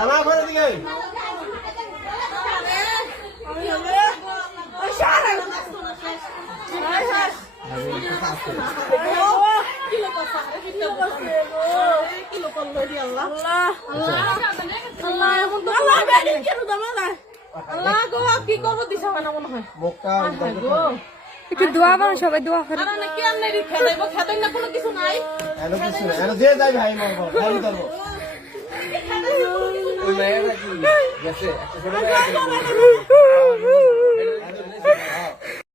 Salam mana tinggal? Allah, Allah, Allah, Allah, আল্লাহ গো কি করব দিছ না মনে হয়? মুখটা একটু দোয়া করো সবাই দোয়া করো। কারণ কি আর নাই খেলাইবো খেতাই না কোনো কিছু নাই। এনো কিছু না এনো যে যাই ভাই মারবো ভাই ধরবো ওই মেয়েটা কি গেছে? একটা ছোট মেয়ে।